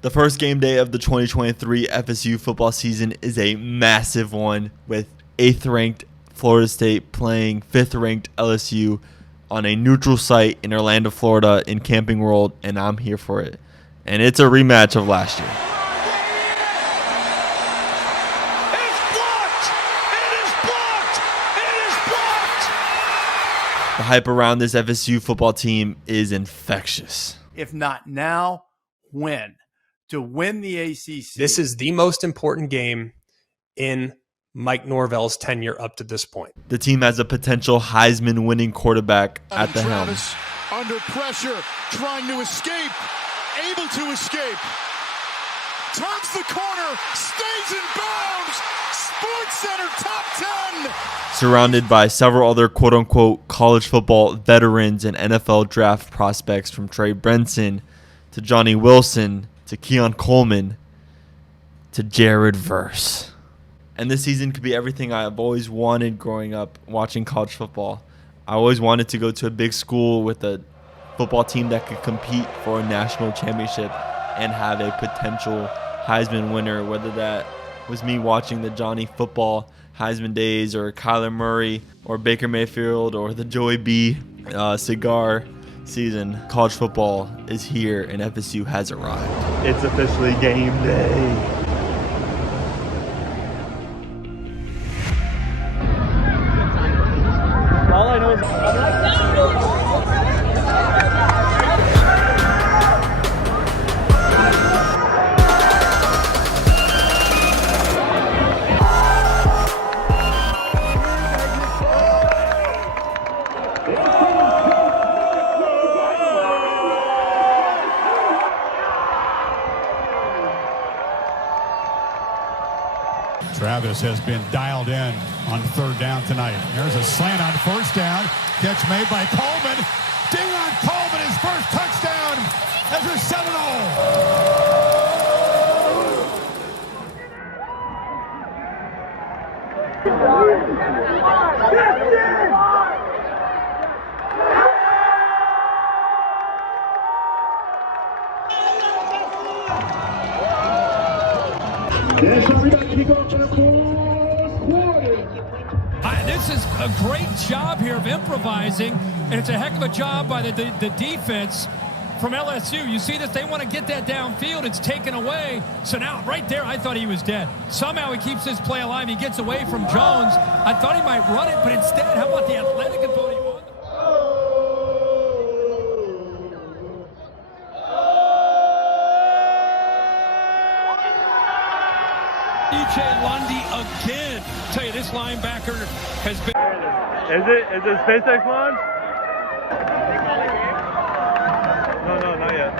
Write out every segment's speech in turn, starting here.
The first game day of the 2023 FSU football season is a massive one, with 8th-ranked Florida State playing 5th-ranked LSU on a neutral site in Orlando, Florida in Camping World, and I'm here for it. And it's a rematch of last year. The hype around this FSU football team is infectious. If not now, when? To win the ACC. This is the most important game in Mike Norvell's tenure up to this point. The team has a potential Heisman winning quarterback at the helm. Under pressure, trying to escape, able to escape. Turns the corner, stays in bounds. Sports Center top 10. Surrounded by several other quote-unquote college football veterans and NFL draft prospects, from Trey Benson to Johnny Wilson to Keon Coleman to Jared Verse. And this season could be everything I've always wanted growing up watching college football. I always wanted to go to a big school with a football team that could compete for a national championship and have a potential Heisman winner, whether that was me watching the Johnny Football Heisman days, or Kyler Murray, or Baker Mayfield, or the Joey B. cigar season. College football is here, and FSU has arrived. It's officially game day. All I know is Travis has been dialed in on 3rd down tonight. There's a slant on 1st down. Catch made by Coleman. Ding on Coleman, his first touchdown as a Seminole. This is a great job here of improvising, and it's a heck of a job by the defense from LSU. You see this, they want to get that downfield. It's taken away. So now right there, I thought he was dead. Somehow he keeps this play alive. He gets away from Jones. I thought he might run it, but instead, how about the athletic ability on DJ Lundy again. Tell you, this linebacker has been. Is it SpaceX launch? No, not yet.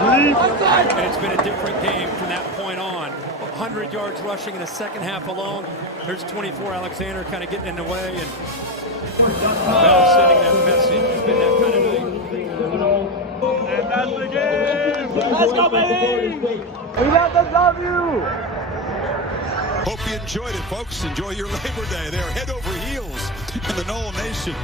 And it's been a different game from that point on. 100 yards rushing in the second half alone. There's 24. Alexander kind of getting in the way, and Bell sending that message. It's been that kind of night. And that's the game! Let's go, baby! We love the W! Hope you enjoyed it, folks. Enjoy your Labor Day. They're head over heels in the Nole Nation.